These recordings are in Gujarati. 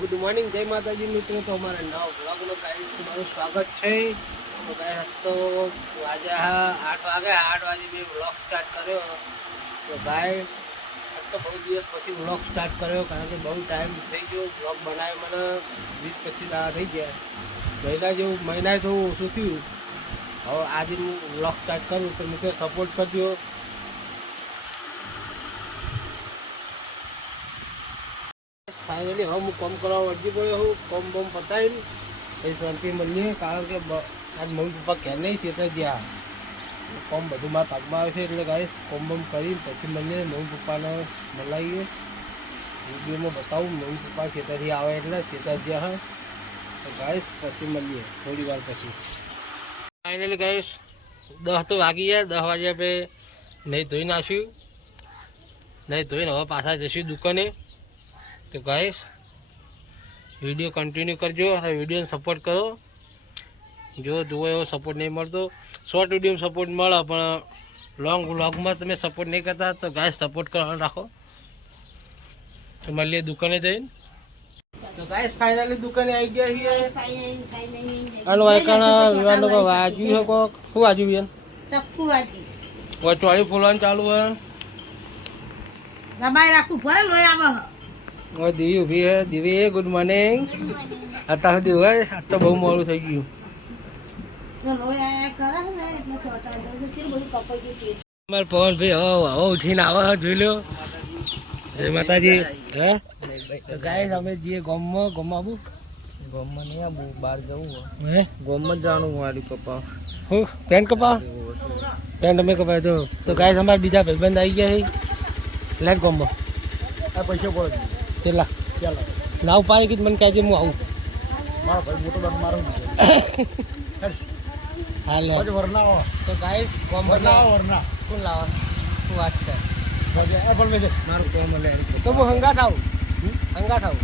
ગુડ મોર્નિંગ, જય માતાજી મિત્રો. તો અમારા નવા બ્લોગમાં ગાઈસ તમારું સ્વાગત છે. તો ગાઈસ તો આજે 8 વાગે મેં બ્લોગ સ્ટાર્ટ કર્યો. તો ગાઈસ તો બહુ દિવસ પછી બ્લોગ સ્ટાર્ટ કર્યો, કારણ કે બહુ ટાઈમ થઈ ગયો બ્લોગ બનાવે. મને 20-25 દાડા થઈ ગયા, મહિના જેવું ઓછું થયું. હવે આજે હું બ્લોગ સ્ટાર્ટ કરું તો મિત્રો સપોર્ટ કરજો. ફાઇનલી હવે હું કોમ કરવા વળગી પડ્યો હું. કોમ બોમ પતાવીને પછી શાંતિ મળીએ, કારણ કે આજ મમ્મી પપ્પા ઘેર નહીં છે તો ગયા. કોમ બધું મારા ભાગમાં આવે છે, એટલે ગાઈસ કોમ બોમ કરીને પછી મળીએ. મમ્મી પપ્પાને મળાવીએ, વિડીયોમાં બતાવું. મમ્મી પપ્પા ખેતરથી આવે એટલે ખેતર ગયા હોય તો ગાઈસ પછી મળીએ થોડી વાર પછી. ફાઇનલી ગાઈસ 10 તો વાગી ગયા. 10 વાગે આપણે નહીં ધોઈ નાખ્યું, નહીં ધોઈને હવે પાછા જઈશું દુકાને. તો ગાઈસ વિડીયો કન્ટિન્યુ કરજો અને વિડીયોને સપોર્ટ કરો. જો જુઓ એવો સપોર્ટ નહીં મળતો, શોર્ટ વિડીયોમાં સપોર્ટ મળે, પણ લોંગ વ્લોગમાં તમે સપોર્ટ નહીં કરતા તો ગાઈસ સપોર્ટ કરવાનું રાખો. તો મળીએ દુકાને જઈને. તો ગાઈસ ફાઇનલી દુકાને આવી ગયા છીએ. અને વાયકાના વિવાદનો વાજ્યું છે કોક. શું વાજ્યું બેન? ચક્કુ વાજી ચોળી ફોલવાનું ચાલુ હોય. દબાઈ રાખું ભલે લોહી આવે. દીવી ઊભી હે. દીવી ગુડ મોર્નિંગ. અત્યાર સુધી હોય, આજ તો બહુ મોડું થઈ ગયું. મારે પવનભાઈ હવે ઉઠીને આવે, જોઈ લો. જય માતાજી. હે ગાઈસ અમે જઈએ ગામમાં. આવું ગામમાં નહીં આવું, બહાર જવું હે ગામમાં જ જવાનું. મારી કપા હું પેન્ટ કપા પેન્ટ અમે કપાય તો ગાઈસ અમારા બીજા ભાઈબંધ આવી ગયા છે લાઈટ ગામમાં. આ પૈસા પડે કેટલા ચાલો નાવ પાણી કીધું મને કહેજે, હું આવું. મારો ભાઈ મોટો બાપ મારો હાલ પછી વરના આવો તો ગાઈસ વરના આવો વરના કોણ લાવવા? શું વાત છે? પણ મેં મારું કેમ લે તો હું હંગા થાવ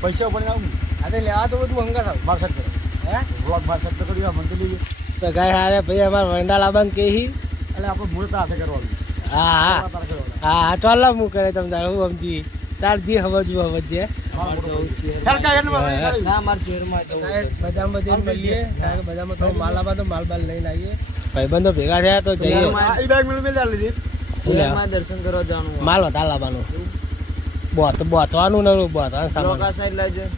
પૈસા પણ આવું. અરે લેવા તો બધું હંગા થાવ. માર સાઈડ કરો હે બ્લોક માર સાઈડ કરી મને તો લઈએ. તો ગાય હારે ભાઈ અમારે વંડા લાવવાનું કહી. એટલે આપણે મૂળ હાથે કરવાનું. હા હા તારે કરવાનું. હા ચાલ હું કરે તમે તારે હું સમજી તાર જે સમજવું સમજે. બધામાં મળીએ, કારણ કે બધામાં થોડો માલ લાવવા તો માલ બાલ લઈને આવીએ. ભાઈબંધો ભેગા થયા તો જઈએ. દર્શન કરવા જવાનું. માલ વધારે લાવવાનો, બોતવાનું ને બોતવાનું સામાન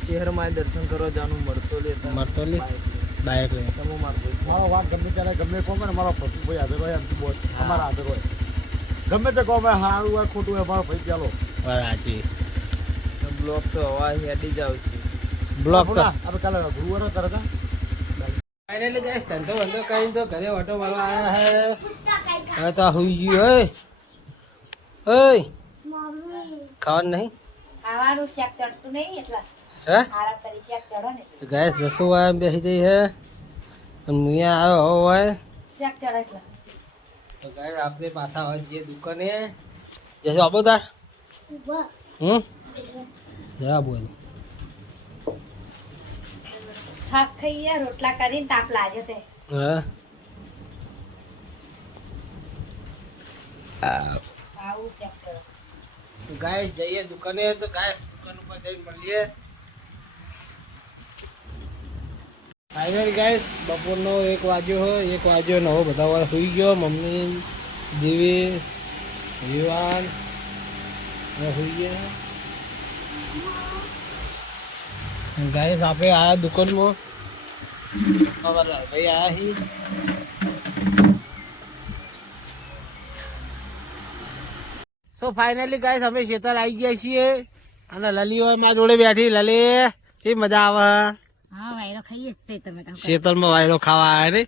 શહેરમાં દર્શન કરવા જવાનું. મળતો લે બાઈક લઈને. મારો વાત ગમે ત્યારે ગમે કોમ ને મારો ભાઈ હાજર હોય, બોસ અમારા હાજર હોય. ગમે તે કોમ હોય, સારું હોય ખોટું હોય, મારો ભાઈ ચાલો. સાચી બ્લોક તો હવા હેડી જાવ છે. બ્લોક તો આપણે કાલે ગુરુવારે તરત ફાઇનલી ગાઈસ ધંધો બંધો કરીને તો ઘરે ઓટો મારવા આવ્યા હે. હવે તો હુઈ ગયું. ઓય ખાવાનું નહીં? ખાવાનું શાક ચડતું નહીં એટલે હે આરામ કરી શાક ચડો ને ગાઈસ 10 વાગે બેસી જઈ હે અને મિયા આવ્યો હોય શાક ચડે એટલે તો ગાઈસ આપણે પાછા હોય જઈએ દુકાને. જैसे આપો તાર જવા બોલ. થાક ખાઈએ રોટલા કરીને તાપ લાગે તે હા આવું શાક ચડો. તો ગાઈસ જઈએ દુકાને. તો ગાઈસ દુકાન ઉપર જઈને મળીએ. ફાઇનલી ગાઈસ બપોરનો 1 વાગ્યો હોય. 1 વાગ્યો ને હવે બધા વાર સુઈ ગયો. મમ્મી દેવી વિવાન સુઈ ગયા. ગાઈસ આપણે આયા દુકાનમાં. ભાઈ આયા હી. સો ફાઇનલી ગાઈસ અમે ખેતર આવી ગયા છીએ અને લલી હોય મારા જોડે બેઠી. લલી એ મજા આવે. હા વાયરો ખાઈએ જ તમે ખેતરમાં વાયરો ખાવા આવ્યા ને.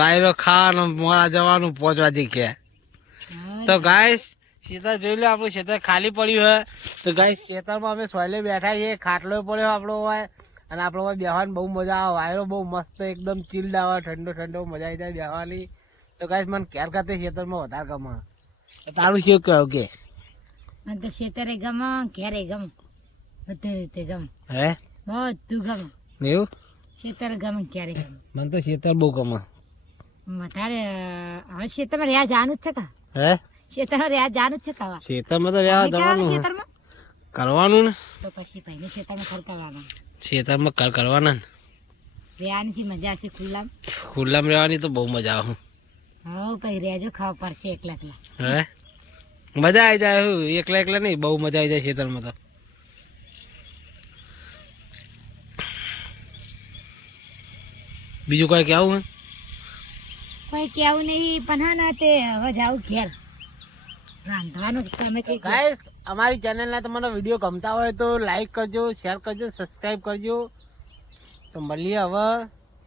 વાયરો ખાવાનું મોડા જવાનું 5 વાગે કે. તો ગાઈસ ખેતર જોઈ લો, આપણું ખેતર ખાલી પડ્યું હોય. તો ગાઈસ ખેતરમાં અમે સોયલે બેઠા છીએ. ખાટલો પડ્યો આપણો હોય અને આપણો હોય બેસવાની બહુ મજા આવે. વાયરો બહુ મસ્ત એકદમ ચીલ્ડ આવે, ઠંડો ઠંડો મજા આવી જાય બેસવાની. તો ગાઈસ મને ઘેર કરતે ખેતરમાં વધારે ગમે. તારું શું કહ્યું કે? મને તો ખેતરે ગમે, ઘેરે ગમે, બધી રીતે ગમે. હે બધું ગમે. એવું ખેતર ગમે, ક્યારે ગમે. મને તો ખેતર બહુ ગમે. વધારે હવે ખેતરમાં રહ્યા જવાનું જ છે કા? હે ખેતરમાં રહ્યા જવાનું જ છે કા? ખેતરમાં તો રહેવા જવાનું. ખેતરમાં કરવાનું ને તો પછી ભાઈને ખેતરમાં ખડકાવવાના ખેતરમાં કરવાના ને રહેવાની મજા હશે ખુલ્લામાં ખુલ્લામાં રહેવાની તો બહુ મજા આવે હા પછી રહેજો ખાવા પડશે એકલા એકલા હે મજા આવી જાય હું એકલા એકલા નહીં બહુ મજા આવી જાય ખેતરમાં તો બીજું કોઈ કેવું કોઈ કેવું નહીં પણ હા ના તે હવે જાઉં ઘેર રાંધવાનો સમય થઈ ગયો ગાઈસ અમારી ચેનલના તમને વિડીયો ગમતા હોય તો લાઈક કરજો શેર કરજો સબસ્ક્રાઈબ કરજો તો મળીએ હવે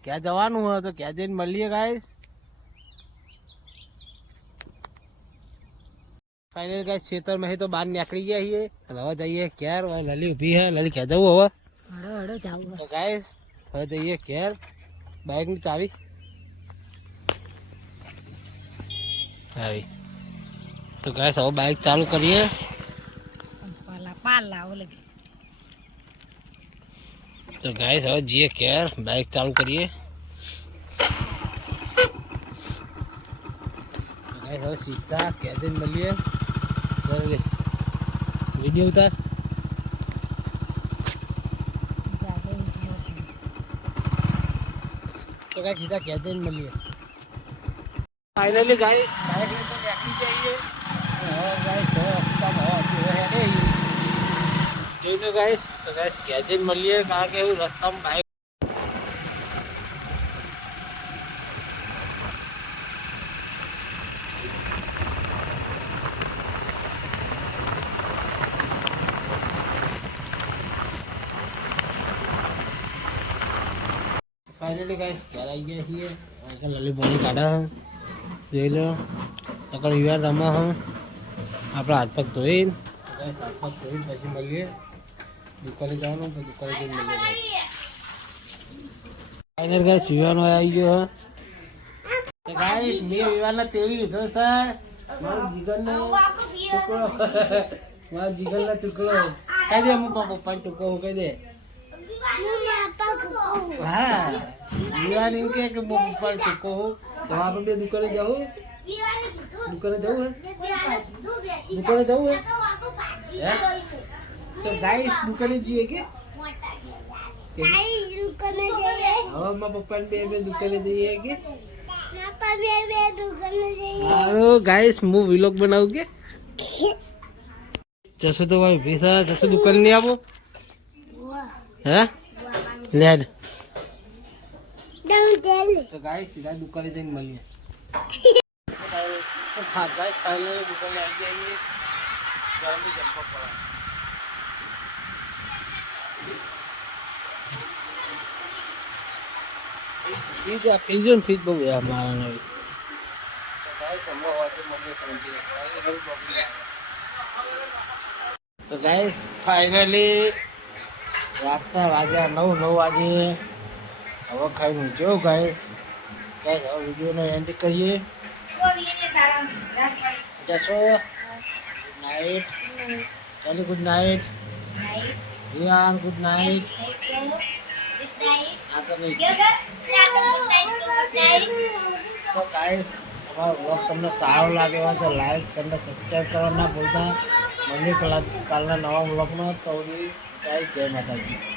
ક્યાં જવાનું હોય તો ક્યાં જઈને મળીએ ગાઈસ ફાઇનલ ગાઈસ ખેતરમાં તો બહાર નીકળી ગયા છીએ અને હવે જઈએ ઘેર હવે લલી ઊભી હે લલી ક્યાં જવું હવે હળો હળો જાઉં તો ગાઈસ હવે જઈએ ઘેર બાઇકની ચાવી આવી તો ગાઈસ હવે બાઇક ચાલુ કરીએ પાલ લાવો લગે તો ગાઈસ હવે જઈએ ઘેર બાઇક ચાલુ કરીએ ગાઈસ હવે સીધા ક્યાં મળીએ વિડીયો ઉતાર તો ગાઈસ સીધા ક્યાં મળીએ ફાઇનલી ગાઈસ બાઇક લઈને તો નીકળી જઈએ હવે ગાઈસ જોઈને ગાઈસ તો ગાઈસ ક્યાં મળીએ કારણ કે એવું રસ્તામાં બાઇક ફાઇનલી ગાઈસ ઘેર આવી ગયા છીએ લલી પાણી કાઢા જોઈ લો તકડ યુવાન રમા હ આપણા હાથ પગ ધોઈને હાથ પગ ધોઈને પછી મળીએ દુકાને જવાનું તો દુકાને જઈને મળીએ ફાઇનલ ગાઈસ યુવાનો આવી ગયો હ ગાઈસ મેં યુવાનને તેડી લીધો છે મારો જીગરનો ટુકડો મારો જીગરનો ટુકડો કહી દે અમુક પપ્પાનો ટુકડો કહી દે હા યુવાન એવું કે બહુ પપ્પાનો ટુકડો તો આપણે બે દુકાને જવું દુકાને જવું હે તો ગાઈસ દુકાને જઈએ કે હવે મારા પપ્પાને બે દુકાને જઈએ કે હાલો ગાઈસ હું વ્લોગ બનાવું કે જશો તો ભાઈ ભેસા જશો દુકાને નહીં આવો હે લેડ તો ગાઈસ સીધા દુકાને જઈને મળીએ હા ગાઈસ ફાઇનલી દુકાને આવી જઈએ ગરમી જમવા પડે ફીજ આ ફીજો ને ફીજ બહુ યાર મારા નવી તો ગાઈસ હમણાં વાંચે મળીએ સમજી તો ગાઈસ ફાઇનલી રાતના વાગ્યા 9 વાગે હવે ખાઈ મૂક્યો ગાઈસ ગાઈસ હવે વિડીયોનો એન્ડ કરીએ જશો ગુડ નાઇટ ચાલો good night Riyan good night તો ગાઈસ અમારો બ્લોગ તમને સારો લાગે હોય તો લાઈક શેર અને સબસ્ક્રાઈબ કરવા ના ભૂલતા મળીએ કાલના નવા બ્લોગમાં તો ગાઈસ જય માતાજી.